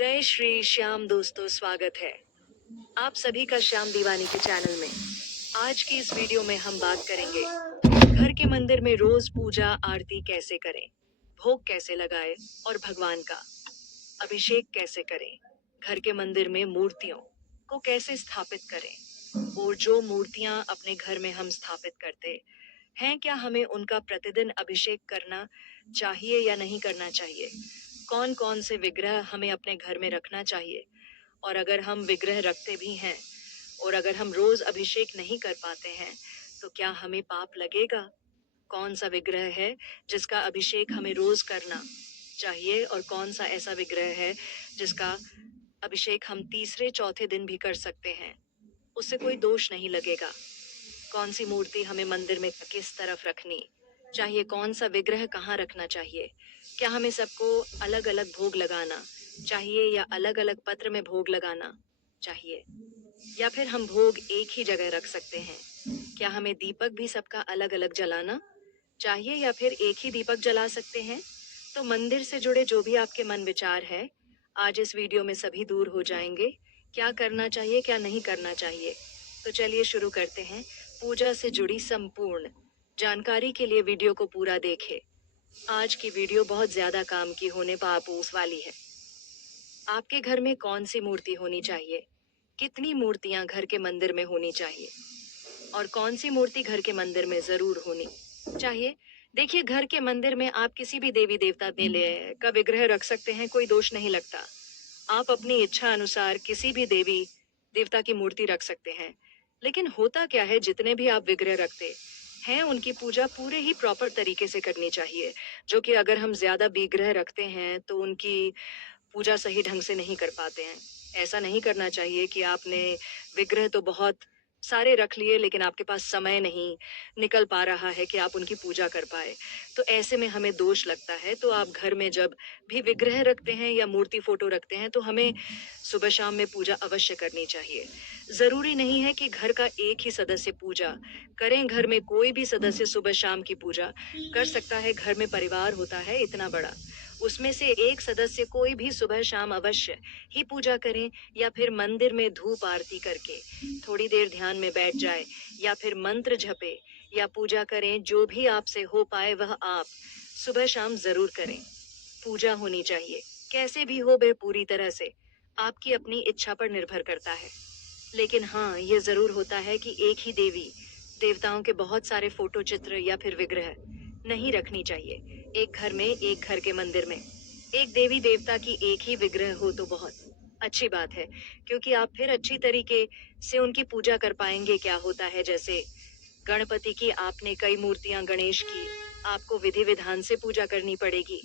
जय श्री श्याम दोस्तों, स्वागत है आप सभी का श्याम दीवानी के चैनल में। आज की इस वीडियो में हम बात करेंगे घर के मंदिर में रोज पूजा आरती कैसे करें, भोग कैसे लगाएं और भगवान का अभिषेक कैसे करें। घर के मंदिर में मूर्तियों को कैसे स्थापित करें और जो मूर्तियां अपने घर में हम स्थापित करते हैं, क्या हमें उनका प्रतिदिन अभिषेक करना चाहिए या नहीं करना चाहिए। कौन कौन से विग्रह हमें अपने घर में रखना चाहिए, और अगर हम विग्रह रखते भी हैं और अगर हम रोज अभिषेक नहीं कर पाते हैं तो क्या हमें पाप लगेगा। कौन सा विग्रह है जिसका अभिषेक हमें रोज करना चाहिए और कौन सा ऐसा विग्रह है जिसका अभिषेक हम तीसरे चौथे दिन भी कर सकते हैं, उससे कोई दोष नहीं लगेगा। कौन सी मूर्ति हमें मंदिर में किस तरफ रखनी चाहिए, कौन सा विग्रह कहाँ रखना चाहिए, क्या हमें सबको अलग अलग भोग लगाना चाहिए या अलग अलग पत्र में भोग लगाना चाहिए, या फिर हम भोग एक ही जगह रख सकते हैं। क्या हमें दीपक भी सबका अलग अलग जलाना चाहिए या फिर एक ही दीपक जला सकते हैं। तो मंदिर से जुड़े जो भी आपके मन विचार है, आज इस वीडियो में सभी दूर हो जाएंगे। क्या करना चाहिए, क्या नहीं करना चाहिए। तो चलिए शुरू करते हैं। पूजा से जुड़ी संपूर्ण जानकारी के लिए वीडियो को पूरा देखें। आज की वीडियो बहुत ज्यादा काम की होने पापूस वाली है। आपके घर में कौन सी मूर्ति होनी चाहिए, कितनी मूर्तियां घर के मंदिर में होनी चाहिए और कौन सी मूर्ति घर के मंदिर में जरूर होनी चाहिए। देखिए, घर के मंदिर में आप किसी भी देवी देवता मेले का विग्रह रख सकते हैं, कोई दोष नहीं लगता। आप अपनी इच्छा अनुसार किसी भी देवी देवता की मूर्ति रख सकते हैं। लेकिन होता क्या है, जितने भी आप विग्रह रखते हैं उनकी पूजा पूरे ही प्रॉपर तरीके से करनी चाहिए। जो कि अगर हम ज्यादा विग्रह रखते हैं तो उनकी पूजा सही ढंग से नहीं कर पाते हैं। ऐसा नहीं करना चाहिए कि आपने विग्रह तो बहुत सारे रख लिए लेकिन आपके पास समय नहीं निकल पा रहा है कि आप उनकी पूजा कर पाए, तो ऐसे में हमें दोष लगता है। तो आप घर में जब भी विग्रह रखते हैं या मूर्ति फोटो रखते हैं तो हमें सुबह शाम में पूजा अवश्य करनी चाहिए। जरूरी नहीं है कि घर का एक ही सदस्य पूजा करें, घर में कोई भी सदस्य सुबह शाम की पूजा कर सकता है। घर में परिवार होता है इतना बड़ा, उसमें से एक सदस्य कोई भी सुबह शाम अवश्य ही पूजा करें, या फिर मंदिर में धूप आरती करके थोड़ी देर ध्यान में बैठ जाए, या फिर मंत्र जपे या पूजा करें। जो भी आपसे हो पाए वह आप सुबह शाम जरूर करें। पूजा होनी चाहिए, कैसे भी हो वह पूरी तरह से आपकी अपनी इच्छा पर निर्भर करता है। लेकिन हाँ, ये जरूर होता है कि एक ही देवी देवताओं के बहुत सारे फोटो चित्र या फिर विग्रह नहीं रखनी चाहिए। एक घर में, एक घर के मंदिर में एक देवी देवता की एक ही विग्रह हो तो बहुत अच्छी बात है, क्योंकि आप फिर अच्छी तरीके से उनकी पूजा कर पाएंगे। क्या होता है, जैसे गणपति की आपने कई मूर्तियां, गणेश की आपको विधि विधान से पूजा करनी पड़ेगी।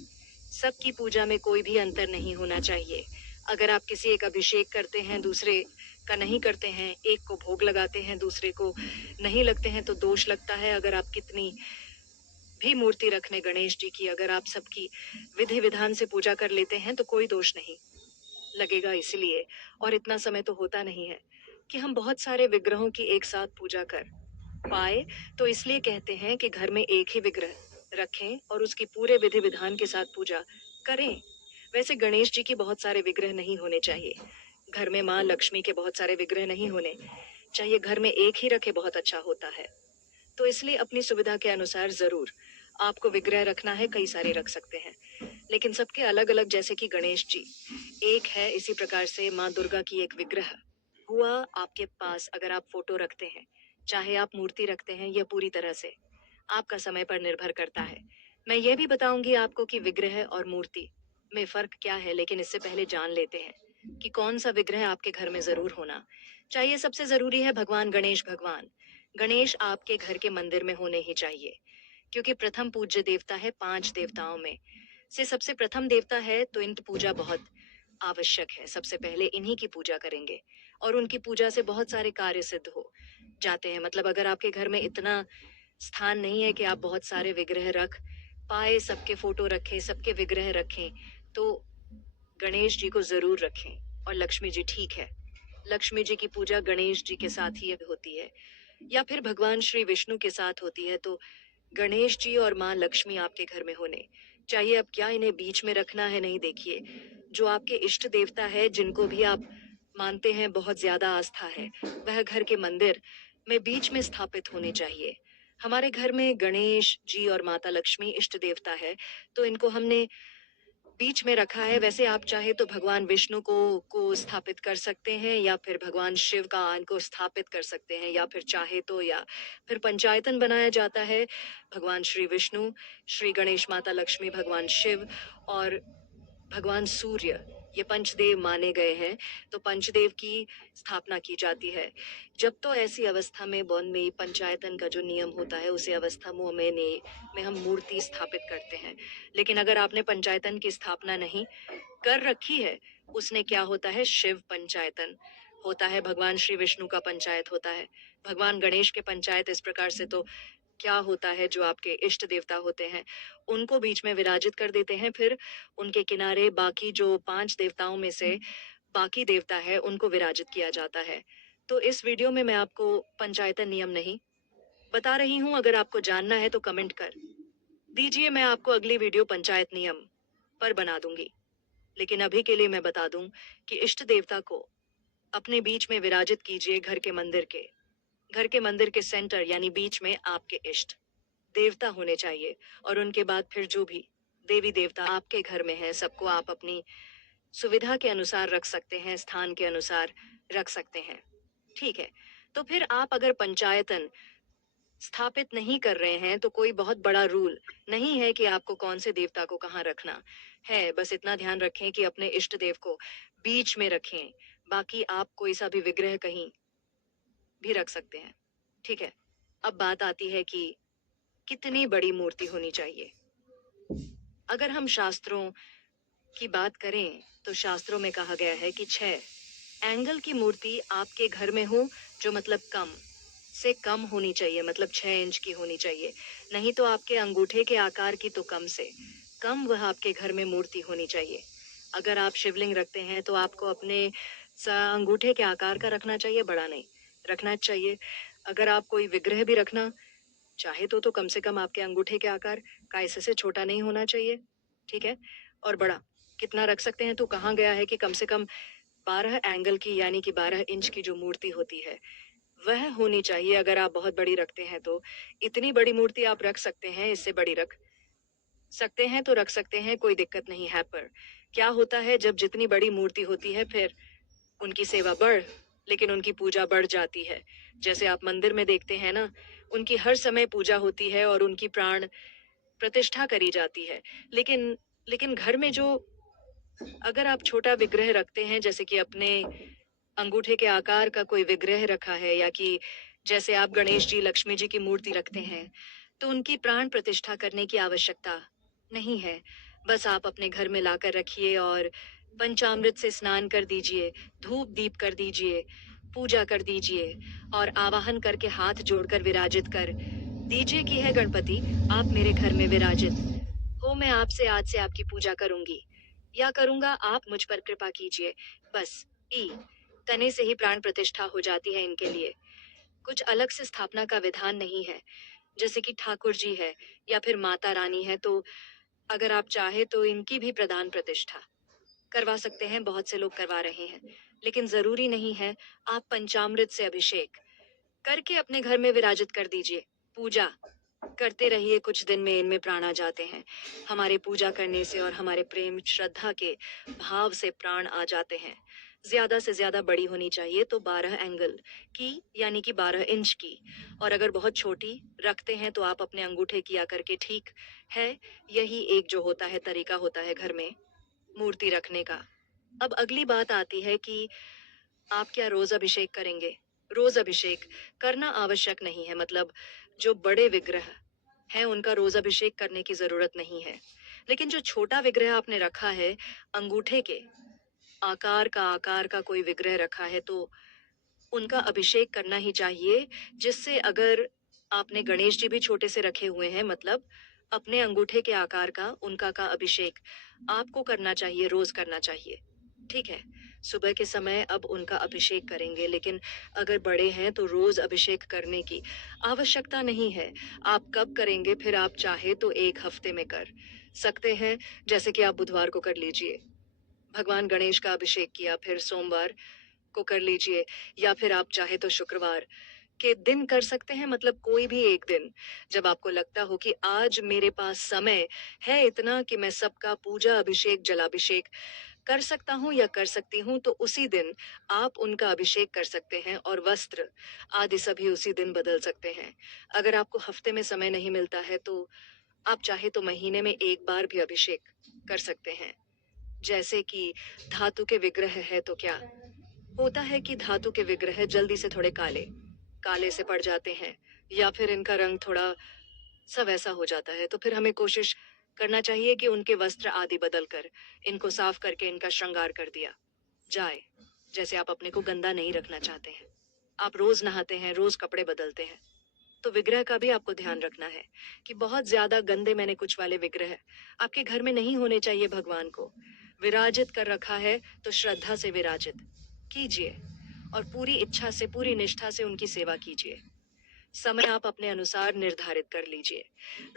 सबकी पूजा में कोई भी अंतर नहीं होना चाहिए। अगर आप किसी एक अभिषेक करते हैं, दूसरे का नहीं करते हैं, एक को भोग लगाते हैं, दूसरे को नहीं लगते हैं, तो दोष लगता है। अगर आप कितनी भी मूर्ति रखने गणेश जी की, अगर आप सबकी विधि विधान से पूजा कर लेते हैं तो कोई दोष नहीं लगेगा। इसलिए, और इतना समय तो होता नहीं है कि हम बहुत सारे विग्रहों की एक साथ पूजा कर पाए, तो इसलिए कहते हैं कि घर में एक ही विग्रह रखें और उसकी पूरे विधि विधान के साथ पूजा करें। वैसे गणेश जी की बहुत सारे विग्रह नहीं होने चाहिए, घर में माँ लक्ष्मी के बहुत सारे विग्रह नहीं होने चाहिए, घर में एक ही रखे बहुत अच्छा होता है। तो इसलिए अपनी सुविधा के अनुसार जरूर आपको विग्रह रखना है, कई सारे रख सकते हैं, लेकिन सबके अलग अलग। जैसे कि गणेश जी एक है, इसी प्रकार से माँ दुर्गा की एक विग्रह हुआ आपके पास। अगर आप फोटो रखते हैं, चाहे आप मूर्ति रखते हैं, यह पूरी तरह से आपका समय पर निर्भर करता है। मैं यह भी बताऊंगी आपको कि विग्रह और मूर्ति में फर्क क्या है, लेकिन इससे पहले जान लेते हैं कि कौन सा विग्रह आपके घर में जरूर होना चाहिए। सबसे जरूरी है भगवान गणेश। भगवान गणेश आपके घर के मंदिर में होने ही चाहिए, क्योंकि प्रथम पूज्य देवता है। 5 देवताओं में से सबसे प्रथम देवता है, तो इनकी पूजा बहुत आवश्यक है। सबसे पहले इन्हीं की पूजा करेंगे और उनकी पूजा से बहुत सारे कार्य सिद्ध हो जाते हैं। मतलब अगर आपके घर में इतना स्थान नहीं है कि आप बहुत सारे विग्रह रख पाए, सबके फोटो रखें, सबके विग्रह रखें, तो गणेश जी को जरूर रखें। और लक्ष्मी जी, ठीक है, लक्ष्मी जी की पूजा गणेश जी के साथ ही होती है या फिर भगवान श्री विष्णु के साथ होती है। तो गणेश जी और माँ लक्ष्मी आपके घर में होने चाहिए। अब क्या इन्हें बीच में रखना है, नहीं। देखिए, जो आपके इष्ट देवता है, जिनको भी आप मानते हैं, बहुत ज्यादा आस्था है, वह घर के मंदिर में बीच में स्थापित होने चाहिए। हमारे घर में गणेश जी और माता लक्ष्मी इष्ट देवता है, तो इनको हमने बीच में रखा है। वैसे आप चाहे तो भगवान विष्णु को स्थापित कर सकते हैं, या फिर भगवान शिव का को स्थापित कर सकते हैं, या फिर चाहे तो या फिर पंचायतन बनाया जाता है। भगवान श्री विष्णु, श्री गणेश, माता लक्ष्मी, भगवान शिव और भगवान सूर्य, ये पंचदेव माने गए हैं, तो पंचदेव की स्थापना की जाती है। जब तो ऐसी अवस्था में वन में पंचायतन का जो नियम होता है, उसे अवस्था में हम मूर्ति स्थापित करते हैं। लेकिन अगर आपने पंचायतन की स्थापना नहीं कर रखी है, उसने क्या होता है, शिव पंचायतन होता है, भगवान श्री विष्णु का पंचायत होता है, भगवान गणेश के पंचायत। इस प्रकार से तो क्या होता है, जो आपके इष्ट देवता होते हैं, उनको बीच में विराजित कर देते हैं, फिर उनके किनारे बाकी जो 5 देवताओं में से बाकी देवता है, उनको विराजित किया जाता है। तो इस वीडियो में मैं आपको पंचायतन नियम नहीं बता रही हूँ। अगर आपको जानना है तो कमेंट कर दीजिए, मैं आपको अगली वीडियो पंचायत नियम पर बना दूंगी। लेकिन अभी के लिए मैं बता दूं कि इष्ट देवता को अपने बीच में विराजित कीजिए। घर के मंदिर के सेंटर यानी बीच में आपके इष्ट देवता होने चाहिए, और उनके बाद फिर जो भी देवी देवता आपके घर में है, सबको आप अपनी सुविधा के अनुसार रख सकते हैं, स्थान के अनुसार रख सकते हैं। ठीक है, तो फिर आप अगर पंचायतन स्थापित नहीं कर रहे हैं, तो कोई बहुत बड़ा रूल नहीं है कि आपको कौन से देवता को कहाँ रखना है। बस इतना ध्यान रखें कि अपने इष्ट देव को बीच में रखें। बाकी आप कोई सा भी विग्रह कहीं भी रख सकते हैं। ठीक है, अब बात आती है कि कितनी बड़ी मूर्ति होनी चाहिए। अगर हम शास्त्रों की बात करें, तो शास्त्रों में कहा गया है कि 6 एंगल की मूर्ति आपके घर में हो, जो मतलब कम से कम होनी चाहिए, मतलब 6 इंच की होनी चाहिए। नहीं तो आपके अंगूठे के आकार की तो कम से कम वह आपके घर में मूर्ति होनी चाहिए। अगर आप शिवलिंग रखते हैं, तो आपको अपने अंगूठे के आकार का रखना चाहिए, बड़ा नहीं रखना चाहिए। अगर आप कोई विग्रह भी रखना चाहे तो कम से कम आपके अंगूठे के आकार का, इससे छोटा नहीं होना चाहिए। ठीक है, और बड़ा कितना रख सकते हैं, तो कहा गया है कि कम से कम 12 एंगल की यानी कि 12 इंच की जो मूर्ति होती है, वह होनी चाहिए। अगर आप बहुत बड़ी रखते हैं, तो इतनी बड़ी मूर्ति आप रख सकते हैं, इससे बड़ी रख सकते हैं तो रख सकते हैं, कोई दिक्कत नहीं है। पर क्या होता है, जब जितनी बड़ी मूर्ति होती है, फिर उनकी सेवा लेकिन उनकी पूजा बढ़ जाती है। जैसे आप मंदिर में देखते हैं ना, उनकी हर समय पूजा होती है और उनकी प्राण प्रतिष्ठा करी जाती है। लेकिन लेकिन घर में जो अगर आप छोटा विग्रह रखते हैं, जैसे कि अपने अंगूठे के आकार का कोई विग्रह रखा है, या कि जैसे आप गणेश जी, लक्ष्मी जी की मूर्ति रखते हैं, तो उनकी प्राण प्रतिष्ठा करने की आवश्यकता नहीं है। बस आप अपने घर में लाकर रखिए और पंचामृत से स्नान कर दीजिए, धूप दीप कर दीजिए, पूजा कर दीजिए, और आवाहन करके हाथ जोड़कर विराजित कर दीजिए कि है गणपति, आप मेरे घर में विराजित हो, मैं आपसे आज से आपकी पूजा करूंगी या करूंगा, आप मुझ पर कृपा कीजिए। बस ई तने से ही प्राण प्रतिष्ठा हो जाती है इनके लिए। कुछ अलग से स्थापना का विधान नहीं है। जैसे कि ठाकुर जी है या फिर माता रानी है, तो अगर आप चाहे तो इनकी भी प्रदान प्रतिष्ठा करवा सकते हैं, बहुत से लोग करवा रहे हैं। लेकिन जरूरी नहीं है। आप पंचामृत से अभिषेक करके अपने घर में विराजित कर दीजिए, पूजा करते रहिए। कुछ दिन में इनमें प्राण आ जाते हैं। हमारे पूजा करने से और हमारे प्रेम श्रद्धा के भाव से प्राण आ जाते हैं। ज्यादा से ज्यादा बड़ी होनी चाहिए, तो 12 एंगल की यानी कि 12 इंच की। और अगर बहुत छोटी रखते हैं, तो आप अपने अंगूठे किया करके ठीक है। यही एक जो होता है तरीका होता है घर में मूर्ति रखने का। अब अगली बात आती है कि आप क्या रोज अभिषेक करेंगे। रोज अभिषेक करना आवश्यक नहीं है, मतलब जो बड़े विग्रह हैं, उनका रोज अभिषेक करने की जरूरत नहीं है। लेकिन जो छोटा विग्रह आपने रखा है, अंगूठे के आकार का कोई विग्रह रखा है, तो उनका अभिषेक करना ही चाहिए। जिससे अगर आपने गणेश जी भी छोटे से रखे हुए हैं, मतलब अपने अंगूठे के आकार का उनका का अभिषेक आपको करना चाहिए, रोज करना चाहिए। ठीक है, सुबह के समय अब उनका अभिषेक करेंगे। लेकिन अगर बड़े हैं, तो रोज अभिषेक करने की आवश्यकता नहीं है। आप कब करेंगे, फिर आप चाहे तो 1 हफ्ते में कर सकते हैं। जैसे कि आप बुधवार को कर लीजिए, भगवान गणेश का अभिषेक किया, फिर सोमवार को कर लीजिए, या फिर आप चाहे तो शुक्रवार के दिन कर सकते हैं। मतलब कोई भी एक दिन जब आपको लगता हो कि आज मेरे पास समय है इतना कि मैं सबका पूजा अभिषेक जलाभिषेक कर सकता हूँ या कर सकती हूँ, तो उसी दिन आप उनका अभिषेक कर सकते हैं और वस्त्र आदि सभी उसी दिन बदल सकते हैं। अगर आपको हफ्ते में समय नहीं मिलता है तो आप चाहे तो महीने में एक बार भी अभिषेक कर सकते हैं। जैसे कि धातु के विग्रह है तो क्या होता है कि धातु के विग्रह जल्दी से थोड़े काले काले से पड़ जाते हैं, या फिर इनका रंग थोड़ा सा वैसा हो जाता है, तो फिर हमें कोशिश करना चाहिए कि उनके वस्त्र आदि बदल कर इनको साफ करके इनका श्रृंगार कर दिया जाए। जैसे आप अपने को गंदा नहीं रखना चाहते हैं, आप रोज नहाते हैं, रोज कपड़े बदलते हैं, तो विग्रह का भी आपको ध्यान रखना है कि बहुत ज्यादा गंदे मैंने कुछ वाले विग्रह आपके घर में नहीं होने चाहिए। भगवान को विराजित कर रखा है तो श्रद्धा से विराजित कीजिए और पूरी इच्छा से पूरी निष्ठा से उनकी सेवा कीजिए। समय आप अपने अनुसार निर्धारित कर लीजिए।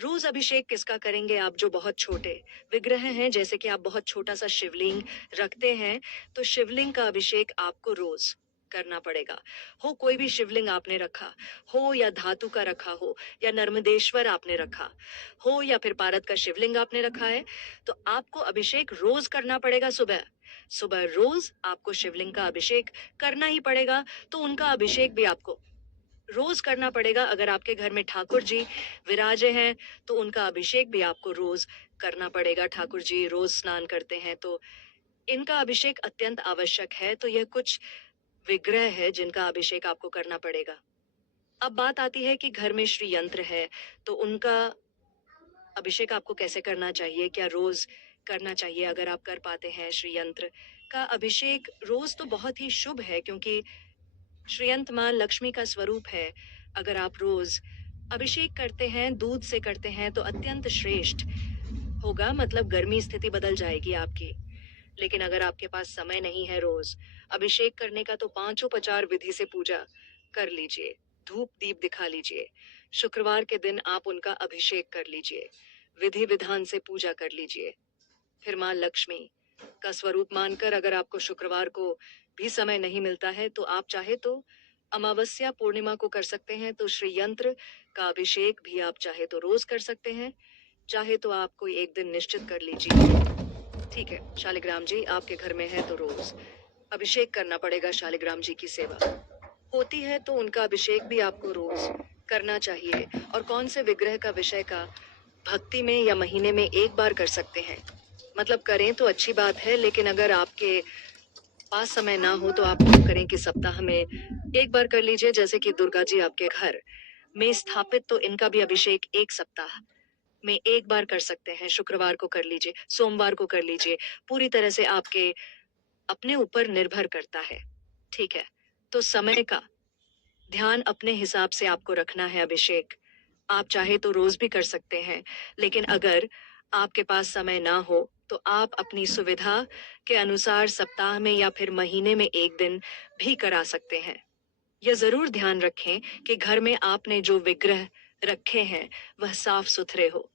रोज अभिषेक किसका करेंगे आप? जो बहुत छोटे विग्रह हैं, जैसे कि आप बहुत छोटा सा शिवलिंग रखते हैं, तो शिवलिंग का अभिषेक आपको रोज करना पड़ेगा। हो कोई भी शिवलिंग आपने रखा हो, या धातु का रखा हो, या नर्मदेश्वर आपने रखा हो, या फिर पारद का शिवलिंग आपने रखा है, तो आपको अभिषेक रोज करना पड़ेगा। सुबह सुबह रोज आपको शिवलिंग का अभिषेक करना ही पड़ेगा, तो उनका अभिषेक भी आपको रोज करना पड़ेगा। अगर आपके घर में ठाकुर जी विराजे हैं तो उनका अभिषेक भी आपको रोज करना पड़ेगा। ठाकुर जी रोज स्नान करते हैं तो इनका अभिषेक अत्यंत आवश्यक है। तो यह कुछ विग्रह है जिनका अभिषेक आपको करना पड़ेगा। अब बात आती है कि घर में श्री यंत्र है तो उनका अभिषेक आपको कैसे करना चाहिए, क्या रोज करना चाहिए? अगर आप कर पाते हैं श्री यंत्र का अभिषेक रोज तो बहुत ही शुभ है, क्योंकि श्रीयंत माँ लक्ष्मी का स्वरूप है। अगर आप रोज अभिषेक करते हैं, दूध से करते हैं, तो अत्यंत श्रेष्ठ होगा। मतलब गर्मी स्थिति बदल जाएगी आपकी। लेकिन अगर आपके पास समय नहीं है रोज अभिषेक करने का, तो पांचोपचार विधि से पूजा कर लीजिए, धूप दीप दिखा लीजिए। शुक्रवार के दिन आप उनका अभिषेक कर लीजिए, विधि विधान से पूजा कर लीजिए। फिर माँ लक्ष्मी का स्वरूप मानकर अगर आपको शुक्रवार को भी समय नहीं मिलता है, तो आप चाहे तो अमावस्या पूर्णिमा को कर सकते हैं। तो श्री यंत्र का अभिषेक भी आप चाहे तो रोज कर सकते हैं, चाहे तो आप कोई एक दिन निश्चित कर लीजिए। ठीक है शालिग्राम जी आपके घर में है तो रोज अभिषेक करना पड़ेगा। शालिग्राम जी की सेवा होती है तो उनका अभिषेक भी आपको रोज करना चाहिए। और कौन से विग्रह का विषय का भक्ति में या महीने में एक बार कर सकते हैं, मतलब करें तो अच्छी बात है। लेकिन अगर आपके पास समय ना हो तो आप क्या करें कि सप्ताह में एक बार कर लीजिए। जैसे कि दुर्गा जी आपके घर में स्थापित, तो इनका भी अभिषेक एक सप्ताह में एक बार कर सकते हैं। शुक्रवार को कर लीजिए, सोमवार को कर लीजिए, पूरी तरह से आपके अपने ऊपर निर्भर करता है। ठीक है, तो समय का ध्यान अपने हिसाब से आपको रखना है। अभिषेक आप चाहे तो रोज भी कर सकते हैं, लेकिन अगर आपके पास समय ना हो तो आप अपनी सुविधा के अनुसार सप्ताह में या फिर महीने में एक दिन भी करा सकते हैं। यह जरूर ध्यान रखें कि घर में आपने जो विग्रह रखे हैं वह साफ सुथरे हो।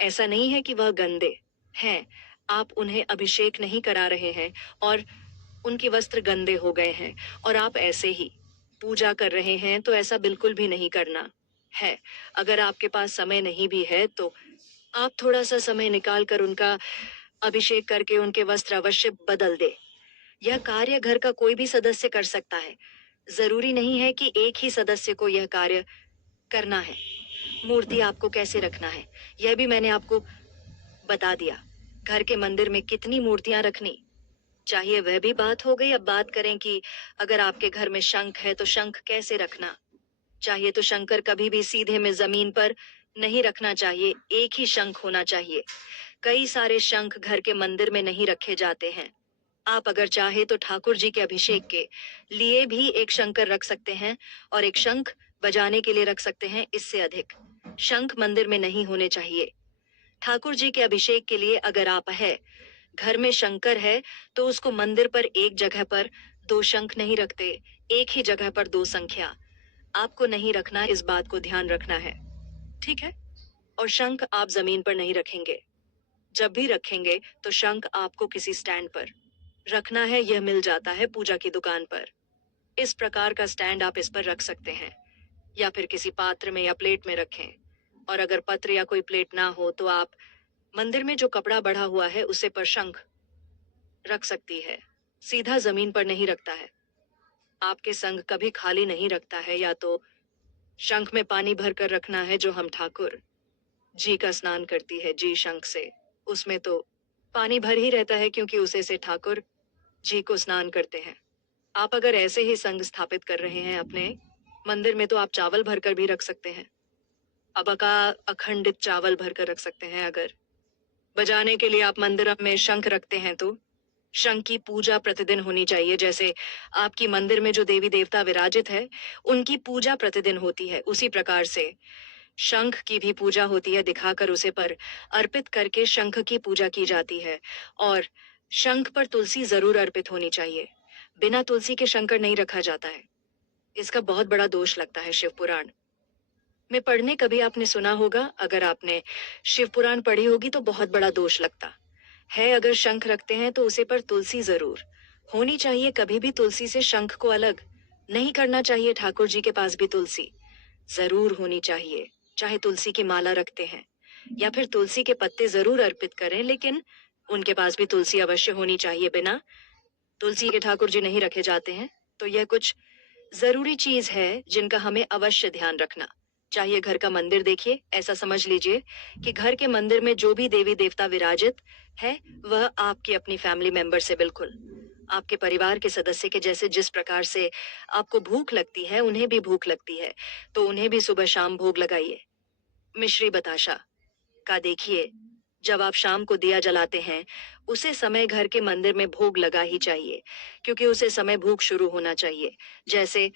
ऐसा नहीं है कि वह गंदे हैं, आप उन्हें अभिषेक नहीं करा रहे हैं और उनके वस्त्र गंदे हो गए हैं और आप ऐसे ही पूजा कर रहे हैं, तो ऐसा बिल्कुल भी नहीं करना है। अगर आपके पास समय नहीं भी है तो आप थोड़ा सा समय निकाल कर उनका अभिषेक करके उनके वस्त्र अवश्य बदल दे। यह कार्य घर का कोई भी सदस्य कर सकता है, जरूरी नहीं है कि एक ही सदस्य को यह कार्य करना है। मूर्ति आपको कैसे रखना है यह भी मैंने आपको बता दिया। घर के मंदिर में कितनी मूर्तियां रखनी चाहिए वह भी बात हो गई। अब बात करें कि अगर आपके घर में शंख है तो शंख कैसे रखना चाहिए। तो शंकर कभी भी सीधे में जमीन पर नहीं रखना चाहिए, एक ही शंख होना चाहिए। कई सारे शंख घर के मंदिर में नहीं रखे जाते हैं। आप अगर चाहे तो ठाकुर जी के अभिषेक के लिए भी एक शंकर रख सकते हैं और एक शंख बजाने के लिए रख सकते हैं। इससे अधिक शंख मंदिर में नहीं होने चाहिए। ठाकुर जी के अभिषेक के लिए अगर आप है घर में शंकर है तो उसको मंदिर पर एक जगह पर दो शंख नहीं रखते, एक ही जगह पर दो संख्या आपको नहीं रखना। इस बात को ध्यान रखना है, ठीक है। और शंख आप जमीन पर नहीं रखेंगे, जब भी रखेंगे तो शंख आपको किसी स्टैंड पर रखना है यह मिल जाता है पूजा की दुकान पर। इस प्रकार का स्टैंड आप इस पर रख सकते हैं या फिर किसी पात्र में या प्लेट में रखें। और अगर पत्र या कोई प्लेट ना हो तो आप मंदिर में जो कपड़ा बढ़ा हुआ है उसे पर शंख रख सकती है। सीधा जमीन पर नहीं रखता है। आपके संग कभी खाली नहीं रखता है, या तो शंख में पानी भर कर रखना है जो हम ठाकुर जी का स्नान करती है जी शंख से। उसमें तो पानी भर ही रहता है क्योंकि उसे से ठाकुर जी को स्नान करते हैं। आप अगर ऐसे ही संग स्थापित कर रहे हैं अपने मंदिर में तो आप चावल भरकर भी रख सकते हैं। अब अखंडित चावल भरकर रख सकते हैं। अगर बजाने के लिए आप मंदिर में शंख रखते हैं तो शंख की पूजा प्रतिदिन होनी चाहिए। जैसे आपकी मंदिर में जो देवी देवता विराजित है उनकी पूजा प्रतिदिन होती है, उसी प्रकार से शंख की भी पूजा होती है। दिखाकर उसे पर अर्पित करके शंख की पूजा की जाती है। और शंख पर तुलसी जरूर अर्पित होनी चाहिए। बिना तुलसी के शंकर नहीं रखा जाता है। इसका बहुत बड़ा दोष लगता है शिव पुराण में पढ़ने। कभी आपने सुना होगा, अगर आपने शिव पुराण पढ़ी होगी तो बहुत बड़ा दोष लगता है। अगर शंख रखते हैं तो उसे पर तुलसी जरूर होनी चाहिए। कभी भी तुलसी से शंख को अलग नहीं करना चाहिए। ठाकुर जी के पास भी तुलसी जरूर होनी चाहिए। चाहे तुलसी की माला रखते हैं या फिर तुलसी के पत्ते जरूर अर्पित करें, लेकिन उनके पास भी तुलसी अवश्य होनी चाहिए। बिना तुलसी के ठाकुर जी नहीं रखे जाते हैं। तो यह कुछ जरूरी चीज है जिनका हमें अवश्य ध्यान रखना चाहिए। घर का मंदिर देखिए, ऐसा समझ लीजिए कि घर के मंदिर में जो भी देवी देवता विराजित है वह आपकी अपनी फैमिली मेंबर से बिल्कुल आपके परिवार के सदस्य के जैसे। जिस प्रकार से आपको भूख लगती है उन्हें भी भूख लगती है, तो उन्हें भी सुबह शाम भोग लगाइए। मिश्री बताशा का देखिए, जब आप शाम को दिया जलाते हैं उसे समय घर के मंदिर में भोग लगा ही चाहिए, क्योंकि उसे समय भूख शुरू होना चाहिए। जैसे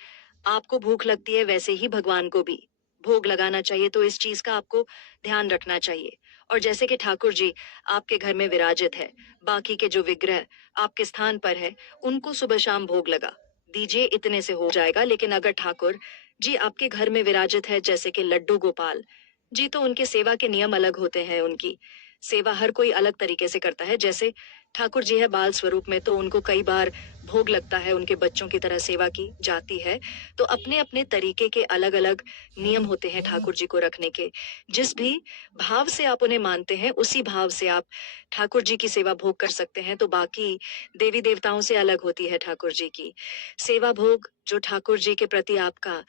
आपको भूख लगती है वैसे ही भगवान को भी भोग लगाना चाहिए। तो इस चीज का आपको ध्यान रखना चाहिए। और जैसे कि ठाकुर जी आपके घर में विराजित है, बाकी के जो विग्रह आपके स्थान पर है उनको सुबह शाम भोग लगा दीजिए, इतने से हो जाएगा। लेकिन अगर ठाकुर जी आपके घर में विराजित है जैसे कि लड्डू गोपाल जी, तो उनके सेवा के नियम अलग होते हैं। उनकी सेवा हर कोई अलग तरीके से करता है। जैसे ठाकुर जी है बाल स्वरूप में, तो उनको कई बार भोग लगता है, उनके बच्चों की तरह सेवा की जाती है। तो अपने अपने तरीके के अलग अलग नियम होते हैं ठाकुर जी को रखने के। जिस भी भाव से आप उन्हें मानते हैं उसी भाव से आप ठाकुर जी की सेवा भोग कर सकते हैं। तो बाकी देवी देवताओं से अलग होती है ठाकुर जी की सेवा भोग। जो ठाकुर जी के प्रति आपका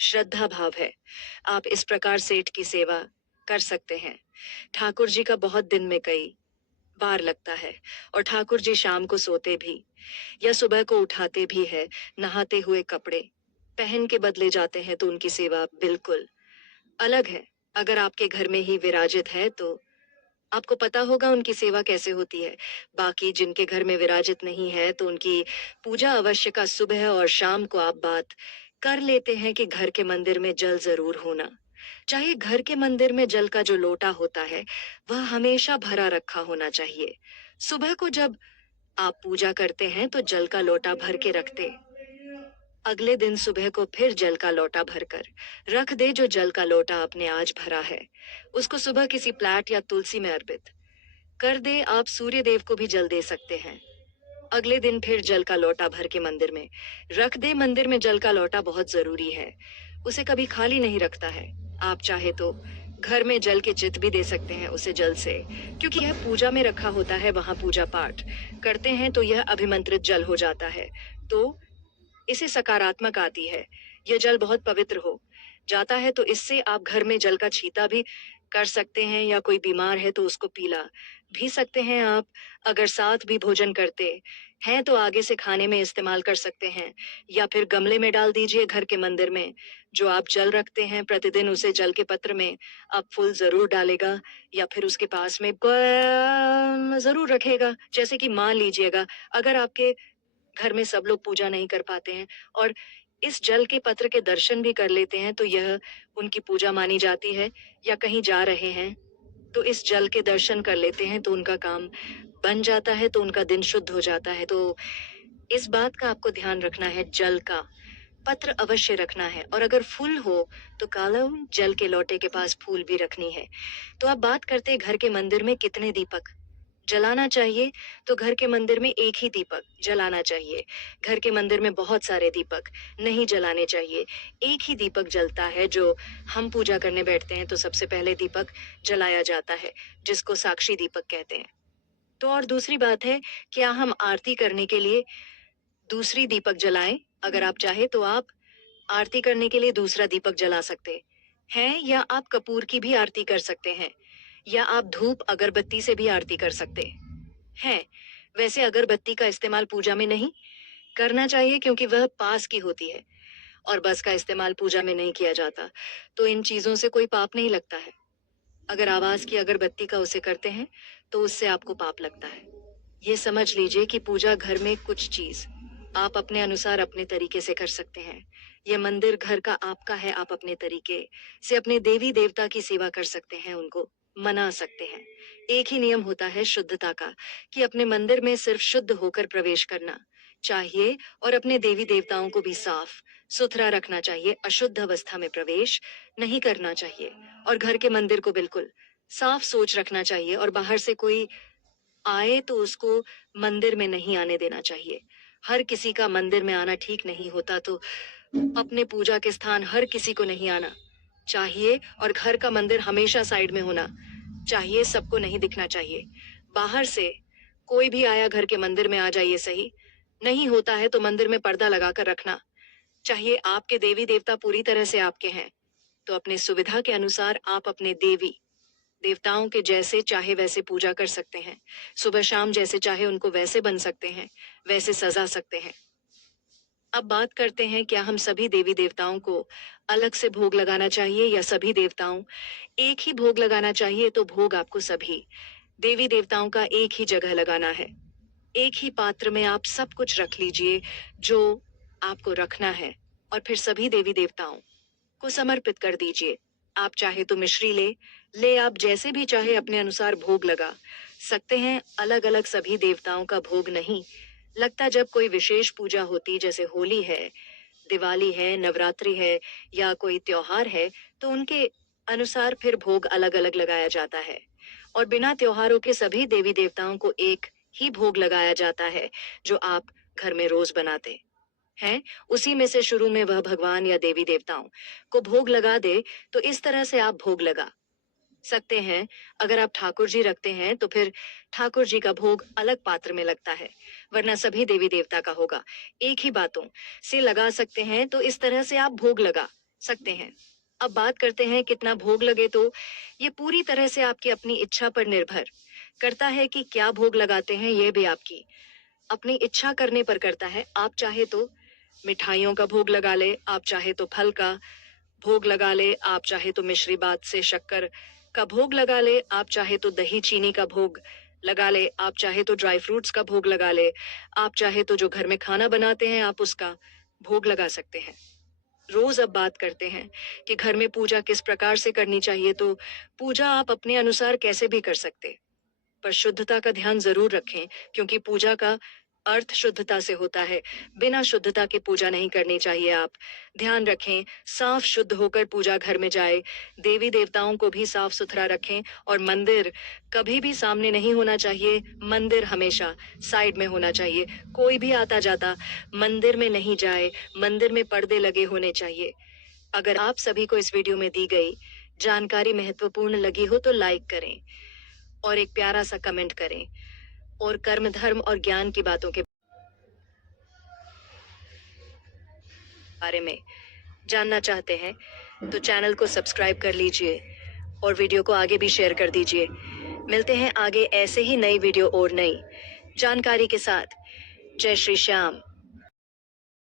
श्रद्धा भाव है, आप इस प्रकार सेठ की सेवा कर सकते हैं। ठाकुर जी का बहुत दिन में कई बार लगता है, और ठाकुर जी शाम को सोते भी या सुबह को उठाते भी है। नहाते हुए कपड़े पहन के बदले जाते हैं, तो उनकी सेवा बिल्कुल अलग है। अगर आपके घर में ही विराजित है तो आपको पता होगा उनकी सेवा कैसे होती है। बाकी जिनके घर में विराजित नहीं है तो उनकी पूजा अवश्य का सुबह और शाम को आप बात कर लेते हैं कि घर के मंदिर में जल जरूर होना चाहिए। घर के मंदिर में जल का जो लोटा होता है वह हमेशा भरा रखा होना चाहिए। सुबह को जब आप पूजा करते हैं तो जल का लोटा भर के रखते, अगले दिन सुबह को फिर जल का लोटा भरकर रख दे। जो जल का लोटा आपने आज भरा है उसको सुबह किसी प्लाट या तुलसी में अर्पित कर दे। आप सूर्य देव को भी जल दे सकते हैं। अगले दिन फिर जल का लोटा भर के मंदिर में रख दे। मंदिर में जल का लोटा बहुत जरूरी है, उसे कभी खाली नहीं रखता है। आप चाहे तो घर में जल के चित भी दे सकते हैं उसे जल से, क्योंकि यह पूजा में रखा होता है, वहां पूजा पाठ करते हैं तो यह अभिमंत्रित जल हो जाता है। तो इसे सकारात्मक आती है। यह जल बहुत पवित्र हो जाता है, तो इससे आप घर में जल का छींटा भी कर सकते हैं, या कोई बीमार है तो उसको पीला भी सकते हैं आप। अगर साथ भी भोजन करते हैं तो आगे से खाने में इस्तेमाल कर सकते हैं, या फिर गमले में डाल दीजिए घर के मंदिर में। जो आप जल रखते हैं प्रतिदिन उसे जल के पत्र में आप फूल जरूर डालेगा, या फिर उसके पास में जरूर रखेगा। जैसे कि मान लीजिएगा अगर आपके घर में सब लोग पूजा नहीं कर पाते हैं और इस जल के पत्र के दर्शन भी कर लेते हैं तो यह उनकी पूजा मानी जाती है। या कहीं जा रहे हैं तो इस जल के दर्शन कर लेते हैं तो उनका काम बन जाता है, तो उनका दिन शुद्ध हो जाता है। तो इस बात का आपको ध्यान रखना है, जल का पत्र अवश्य रखना है। और अगर फूल हो तो काला जल के लोटे के पास फूल भी रखनी है। तो आप बात करते हैं घर के मंदिर में कितने दीपक जलाना चाहिए तो घर के मंदिर में एक ही दीपक जलाना चाहिए। घर के मंदिर में बहुत सारे दीपक नहीं जलाने चाहिए। एक ही दीपक जलता है। जो हम पूजा करने बैठते हैं तो सबसे पहले दीपक जलाया जाता है, जिसको साक्षी दीपक कहते हैं। तो और दूसरी बात है, क्या हम आरती करने के लिए दूसरी दीपक जलाएं? अगर आप चाहे तो आप आरती करने के लिए दूसरा दीपक जला सकते हैं, या आप कपूर की भी आरती कर सकते हैं, या आप धूप अगरबत्ती से भी आरती कर सकते हैं। वैसे अगरबत्ती का इस्तेमाल पूजा में नहीं करना चाहिए, क्योंकि वह पास की होती है, और बस का इस्तेमाल पूजा में नहीं किया जाता। तो इन चीजों से कोई पाप नहीं लगता है। अगर आवाज की अगरबत्ती का उसे करते हैं तो उससे आपको पाप लगता है। ये समझ लीजिए कि पूजा घर में कुछ चीज आप अपने अनुसार अपने तरीके से कर सकते हैं। यह मंदिर घर का आपका है। आप अपने तरीके से अपने देवी देवता की सेवा कर सकते हैं, उनको मना सकते हैं। एक ही नियम होता है शुद्धता का, कि अपने मंदिर में सिर्फ शुद्ध होकर प्रवेश करना चाहिए, और अपने देवी देवताओं को भी साफ सुथरा रखना चाहिए। अशुद्ध अवस्था में प्रवेश नहीं करना चाहिए, और घर के मंदिर को बिल्कुल साफ सोच रखना चाहिए, और बाहर से कोई आए तो उसको मंदिर में नहीं आने देना चाहिए। हर किसी का मंदिर में आना ठीक नहीं होता, तो अपने पूजा के स्थान हर किसी को नहीं आना चाहिए, और घर का मंदिर हमेशा साइड में होना चाहिए। सबको नहीं दिखना चाहिए। बाहर से कोई भी आया घर के मंदिर में आ जाइए, सही नहीं होता है तो मंदिर में पर्दा लगाकर रखना चाहिए। आपके देवी देवता पूरी तरह से आपके हैं, तो अपने सुविधा के अनुसार आप अपने देवी देवताओं के जैसे चाहे वैसे पूजा कर सकते हैं। सुबह शाम जैसे चाहे उनको वैसे बन सकते हैं, वैसे सजा सकते हैं। अब बात करते हैं, क्या हम सभी देवी देवताओं को अलग से भोग लगाना चाहिए, या सभी देवताओं एक ही भोग लगाना चाहिए? तो भोग आपको सभी देवी देवताओं का एक ही जगह लगाना है। एक ही पात्र में आप सब कुछ रख लीजिए जो आपको रखना है, और फिर सभी देवी देवताओं को समर्पित कर दीजिए। आप चाहे तो मिश्री ले आप जैसे भी चाहे अपने अनुसार भोग लगा सकते हैं। अलग अलग सभी देवताओं का भोग नहीं लगता। जब कोई विशेष पूजा होती, जैसे होली है, दिवाली है, नवरात्रि है, या कोई त्योहार है, तो उनके अनुसार फिर भोग अलग अलग लगाया जाता है, और बिना त्योहारों के सभी देवी देवताओं को एक ही भोग लगाया जाता है, जो आप घर में रोज बनाते हैं। उसी में से शुरू में वह भगवान या देवी देवताओं को भोग लगा दे, तो इस तरह से आप भोग लगा सकते हैं। अगर आप ठाकुर जी रखते हैं तो फिर ठाकुर जी का भोग अलग पात्र में लगता है, वरना सभी देवी देवता का होगा। एक ही बातों से लगा सकते हैं, तो इस तरह से आप भोग लगा सकते हैं। अब बात करते हैं कितना भोग लगे। तो ये पूरी तरह से आपकी अपनी इच्छा पर निर्भर करता है कि क्या भोग लगाते हैं। ये भी आपकी अपनी इच्छा करने पर करता है। आप चाहे तो मिठाइयों का भोग लगा ले, आप चाहे तो फल का भोग लगा ले, आप चाहे तो मिश्री बात से शक्कर का भोग लगा ले, आप चाहे तो दही चीनी का भोग लगा ले, आप चाहे तो ड्राई फ्रूट्स का भोग लगा ले, आप चाहे तो जो घर में खाना बनाते हैं आप उसका भोग लगा सकते हैं। रोज अब बात करते हैं कि घर में पूजा किस प्रकार से करनी चाहिए। तो पूजा आप अपने अनुसार कैसे भी कर सकते, पर शुद्धता का ध्यान जरूर रखें, क्योंकि पूजा का अर्थ शुद्धता से होता है। बिना शुद्धता के पूजा नहीं करनी चाहिए। आप ध्यान रखें, साफ शुद्ध होकर पूजा घर में जाए। देवी देवताओं को भी साफ सुथरा रखें, और मंदिर कभी भी सामने नहीं होना चाहिए। मंदिर हमेशा साइड में होना चाहिए। कोई भी आता जाता मंदिर में नहीं जाए। मंदिर में पर्दे लगे होने चाहिए। अगर आप सभी को इस वीडियो में दी गई जानकारी महत्वपूर्ण लगी हो तो लाइक करें, और एक प्यारा सा कमेंट करें, और कर्म धर्म और ज्ञान की बातों के बारे में जानना चाहते हैं तो चैनल को सब्सक्राइब कर लीजिए, और वीडियो को आगे भी शेयर कर दीजिए। मिलते हैं आगे ऐसे ही नई वीडियो और नई जानकारी के साथ। जय श्री श्याम।